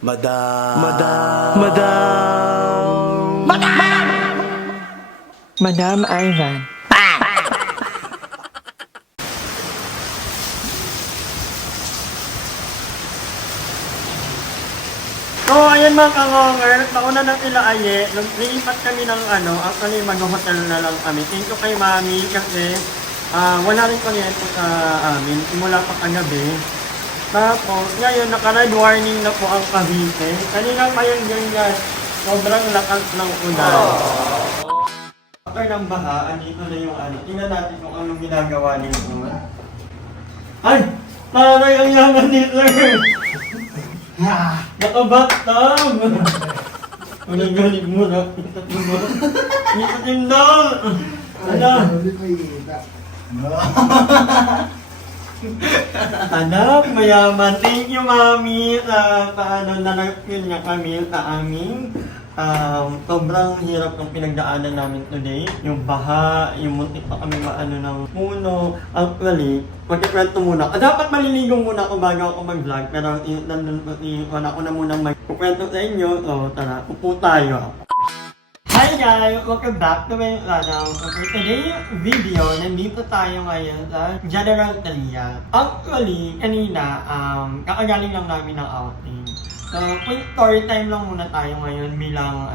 Madam. Madam Ivan. So, ayan mga kangonger, nauna ng Ilaaye, lipat kami ng actually mag-hotel na lang kami. Thank you kay Mami kasi wala rin kuryente sa amin, simula pa kagabi. Tapos, ngayon, naka-red warning na po ang Cavite. Kanina pa yung ganyan, sobrang lakas ng ulan. After ng baha, andito na yung tingnan natin kung anong ginagawa nito. Ay! Taray ang yaman ni Sir! Nakabatang! Walang galit mo na. Itatim daw! Ala! Anak, mayaman. Thank you, Mami, sa paano na-rescue niya kami sa aming sobrang hirap ng pinagdaanan namin today. Yung baha, yung muntik pa kami maano ng puno. Actually, magkikwento muna. Dapat maliligo muna ako bago ako mag-vlog. Pero nandun po ako na munang magkukwento sa inyo. So, tara, upo tayo. Hi guys! Welcome back to my channel. For today's video, nandito tayo ngayon sa General Talia. Actually, kanina, kakagaling lang namin ng outing. So, quick story time lang muna tayo ngayon bilang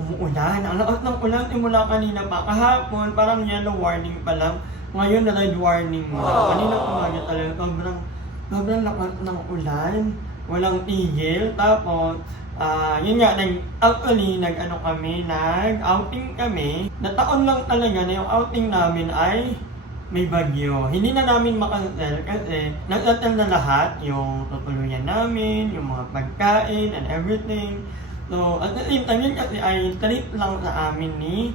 umuulan. Ang lakas ng ulan simula kanina pa. Kahapon, parang yellow warning pa lang. Ngayon na red warning mo. Kanina umaga talaga, sobrang lakas ng ulan. Walang tigil. Tapos, yun nga, nag-outing kami. Nataon lang talaga na yung outing namin ay may bagyo. Hindi na namin makansel kasi nag-settle na lahat, yung tutuluyan namin, yung mga pagkain and everything. So, at the same time, yun kasi ay trip lang sa amin ni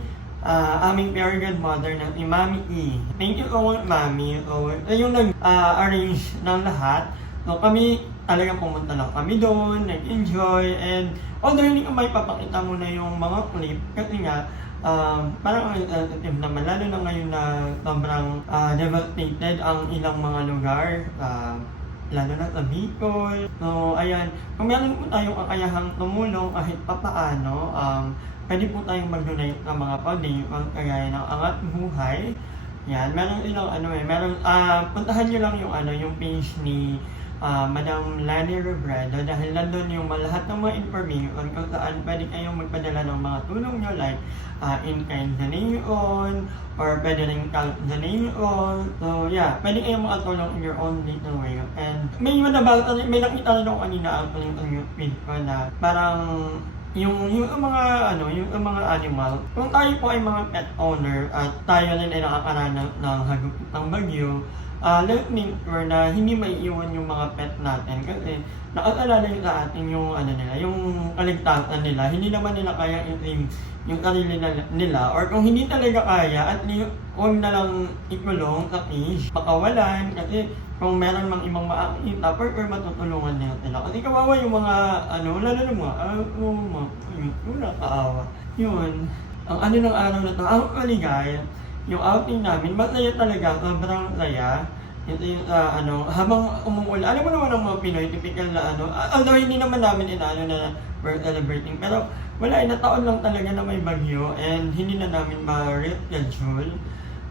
aming very good mother na si Mami E. Thank you so much, Mami. So, yung nag-arrange ng lahat. So, kami talagang pumunta lang kami doon, nag-enjoy, and although hindi ko may papakita muna yung mga clip kasi nga, parang ang sensitive naman, lalo na ngayon na sobrang devastated ang ilang mga lugar, lalo na sa Bicol. So, ayan, kung meron po tayong kakayahang tumulong kahit papaano, pwede po tayong mag-donate ng mga pag-dayuan kagaya ng Angat Buhay. Yan, meron ilang puntahan nyo lang yung page ni Madam Lani Robredo dahil nandun yung lahat ng mga information kung saan pwede kayong magpadala ng mga tulong nyo like in-kind donation or pwede rin count donation. So yeah, pwede kayong makatulong in your own little way. And may nakita rin ako kanina ang yung feed ko na parang yung mga animal, kung tayo po ay mga pet owner at tayo rin ay nakakaranas ng hagupit ng bagyo, let's make sure na hindi maiiwan yung mga pet natin kasi nakaalala yung sa atin yung yung kaligtasan nila. Hindi naman nila kaya yung sarili nila or kung hindi talaga kaya at huwag na lang ikulong sa cage, pakawalan kasi kung meron mang ibang makakita or matutulungan nila sila. Kasi kawawa yung mga lalo na mga kaawa. Yun, ang ng araw na to, ang kaligaya. Yung outing namin, masaya talaga, sobrang saya. Yung habang umuulan, alam mo naman ang mga Pinoy, typical na although hindi naman namin na we're celebrating, pero wala, nataon lang talaga na may bagyo and hindi na namin ma-reschedule.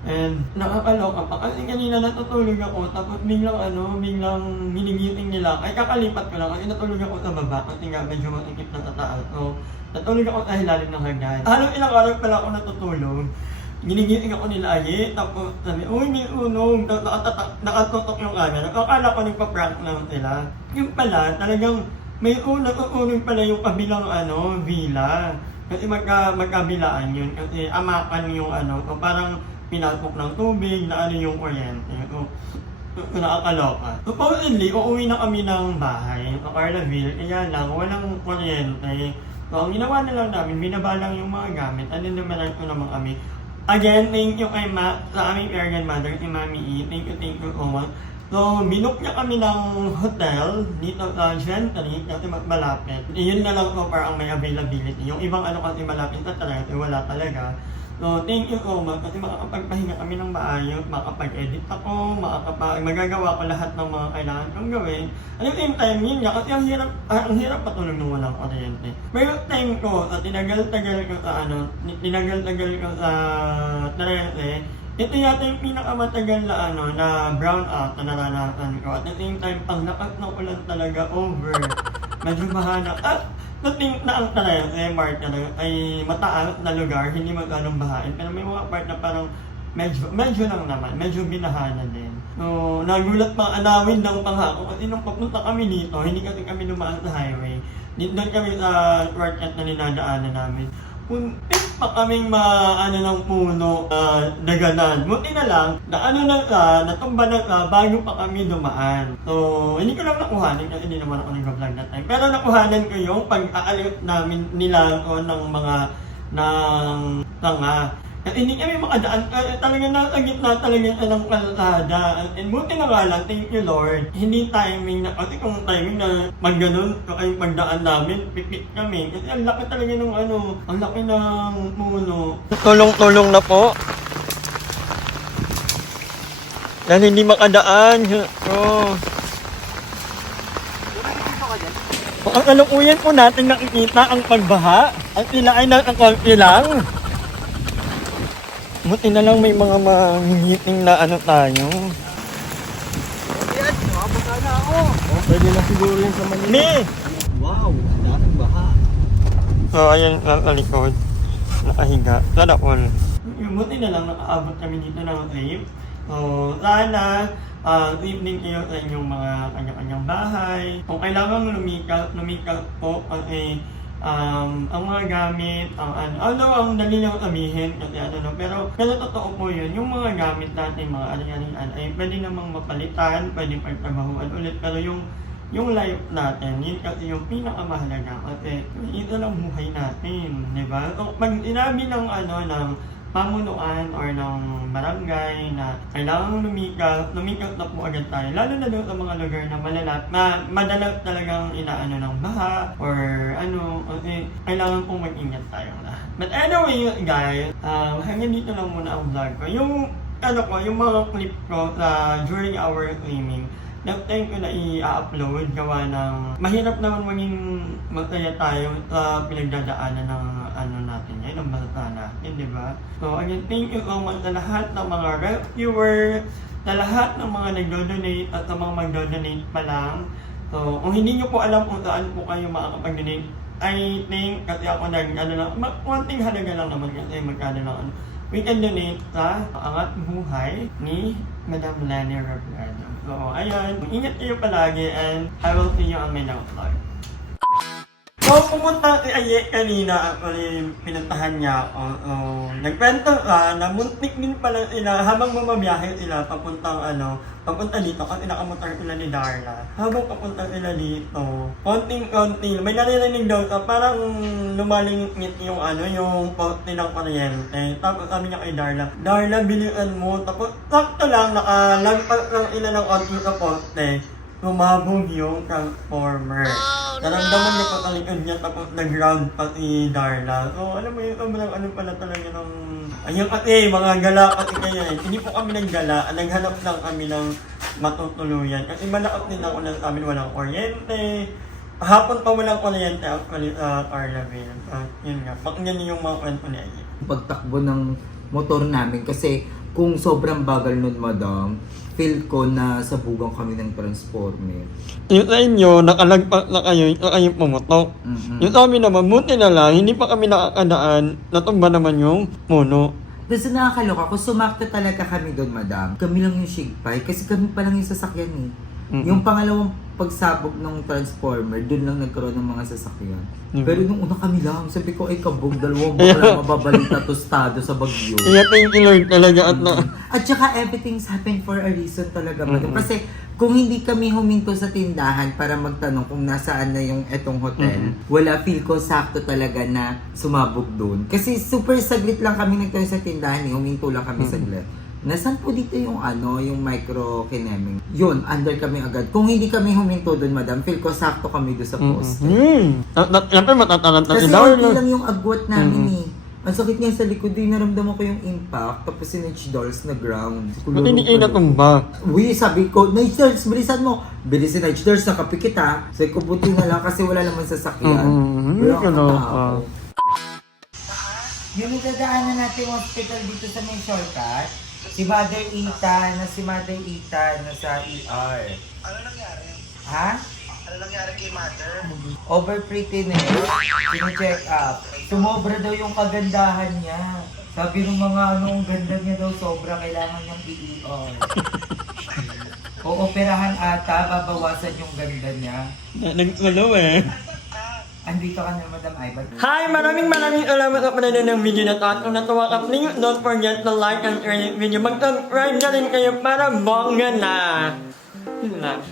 And nakakaloka pa, kasi kanina natutulog ako, tapos biglang hinigiting nila, ay kakalipat ko lang, kasi natulog ako sa baba, kasi nga medyo matikip na sa taas. So, natulog ako sa ilalim ng hagdan. Ilang araw pala ako natutulog. Ginigiting ako nila tapos sabi, uy, may unog, nakatutok yung camera. Akala ko nagpa-prank lang sila. Yung pala, talagang may unog pala yung kabilang villa. Kasi magkabilaan yun, kasi amakan yung so parang pinasok ng tubig na yung kuryente. So, nakakaloka. Supposedly, uuwi na kami ng bahay, sa Carlaville, kaya lang, walang kuryente. So, ang ginawa na lang namin, binaba lang yung mga gamit, naman ko naman kami. Again, thank you kay sa aming Aryan mother, si Mami E. Thank you so much. So, binook niya kami ng hotel dito sa Gentry kasi malapit. Yun na lang so far ang may availability. Yung ibang kasi malapit sa talaga, wala talaga. So, thank you so much kasi makakapagpahinga kami ng maayos, makakapag-edit ako, magagawa ko lahat ng mga kailangan kong gawin. At the same time, yun nga, kasi ang hirap patulog nung walang kuryente. Pero time ko, tinagal-tagal ko sa trese, ito yata yung pinakamatagal na na brownout na naranasan ko. At the same time, ang lakas ng ulan talaga over. Medyo mahana. Nating na ang trese, part ay mataas na lugar, hindi magkanong bahain. Pero may mga part na parang medyo lang naman, medyo binahanan din. So, nagulat pang anawin ng panghako kasi nung papunta kami dito, hindi kasi kami dumaan sa highway. Doon kami sa shortcut na ninadaanan namin. Puntik pa kaming ng puno, daganan. Buti na lang, natumba na bago pa kami dumaan. So, hindi ko lang nakuhanin kasi hindi naman ako nag-vlog that time. Pero nakuhanan ko yung pag-aalit namin nila ng mga tanga. At hindi kami makadaan, talaga nasa gitna talaga ng kalsada. And buti na nga lang, thank you Lord, hindi timing na, kasi kung timing na magganon, kaya pagdaan namin, pipit kami. Kasi ang laki talaga ng ang laki ng puno. Tulong-tulong na po. Dahil hindi makadaan. Ang kalukuyan po natin nakikita ang pagbaha. Ang sila ay nakakonti lang. Buti na lang may mga mangihiting na tayo. Yan, makapunta na ako. Pwede na siguro yun sa Manila. Me! Wow, daming baha. So, ayan ang likod. Nakahiga. Sana all. Buti na lang nakaabot kami dito ng safe. So, sana evening kayo sa inyong mga kanya-kanyang bahay. Kung kailangan lumikas po kasi ang mga gamit, although ang dali lang sabihin kasi pero totoo po yun, yung mga gamit natin, mga ari-arian ay pwede namang mapalitan, pwede pagtrabahuan ulit, pero yung life natin, yun kasi yung pinakamahalaga kasi ito lang buhay natin, di ba? So, pag sinabi ng ng pamunuan or ng barangay na kailangan lumikas na po agad tayo. Lalo na doon sa mga lugar na madalas talagang inaano ng baha or kasi kailangan pong mag-ingat tayo lahat. But anyway guys, hanggang dito lang muna ang vlog ko. Yung mga clip ko during our streaming, next time ko na i-upload gawa ng mahirap naman maging masaya tayo sa pinagdadaanan ng natin yan, ng basta natin, di ba? So again, thank you so much sa lahat ng mga reviewers, sa lahat ng mga nagdo-donate at sa mga magdo-donate pa lang. So kung hindi nyo po alam kung saan po kayo makakapag-donate, I think kasi ako konting halaga lang naman kasi magkano lang we can donate sa Angat Buhay ni Madam Lani Reverendo. So, ayun. Ingat kayo palagi and I will see you on my next vlog. So, pumunta si Aye kanina. Actually, pinuntahan niya ako. So, nagkwento ka na muntik din pala sila habang bumabiyahe sila papunta dito kasi nakamotor sila ni Darla. Habang papunta sila dito, konting-konti, may naririnig daw ka parang lumalingit yung yung poste ng kuryente. Tapos sabi niya kay Darla, bilisan mo. Tapos sakto lang, nakalagpas ng ng konti sa poste. Sumabog yung transformer. Naramdaman niya pa talikod niya tapos nag-round pa si Darla. So alam mo yun, sobrang pala talaga ng... Ayun kasi, mga gala kasi kaya hindi po kami naggala, naghanap lang kami ng matutuluyan. Kasi malakas din ako na sa amin walang kuryente. Hapon pa walang kuryente actually sa Carlaville. Yun nga, pakinggan niyo yung mga kwento ni Aye. Pagtakbo ng motor namin kasi kung sobrang bagal nun, madam, feel ko na sabugan kami ng transformer. Yung sa inyo, nakalagpas na kayo pumutok. Yung sa amin naman, buti na lang, hindi pa kami nakakadaan, natumba naman yung puno. Kasi nakakaloka, kung sumakto talaga kami doon, madam, kami lang yung shigpay kasi kami pa lang yung sasakyan eh. Yung pangalawang pagsabog ng transformer, doon lang nagkaroon ng mga sasakyan. Pero nung una kami lang, sabi ko, ay kabog, dalawang bakla mababalita tostado sa Bagyo. Kaya thank you Lord talaga At saka everything's happened for a reason talaga, madam. Kasi kung hindi kami huminto sa tindahan para magtanong kung nasaan na yung etong hotel, wala, feel ko sakto talaga na sumabog doon. Kasi super saglit lang kami nagtanong sa tindahan, huminto lang kami saglit. Nasaan po dito yung yung micro-kineming? Yun, under kami agad. Kung hindi kami huminto doon, madam, feel ko sakto kami doon sa post. Siyempre matataranta kasi si Darla. okay lang yung agwat namin eh. Ang sakit niya sa likod, din naramdaman ko yung impact. Tapos si Nage Dolls na ground. Ba't hindi kayo natumba? Uy, sabi ko, Nage Dolls, bilisan mo. Bilis si Nage Dolls, nakapikit ha. Sabi ko, buti na lang kasi wala naman sasakyan. Pero ang katao. Yung nadadaanan natin yung hospital dito sa may shortcut, si Mother Ita na sa ER. Ano nangyari? Ha? Ano nangyari kay Mother? Over prettiness, sine-check up. Sumobra daw yung kagandahan niya. Sabi ng mga ang ganda niya daw sobra, kailangan niyang i-ER. Ooperahan ata, babawasan yung ganda niya. Nagkulo eh. Andito ka na, Madam Ivan. Hi! Maraming salamat sa panonood ng video na to. At kung natuwa ka, please don't forget to like and share this video. Mag-subscribe na rin kayo para bongga na. Yun lang.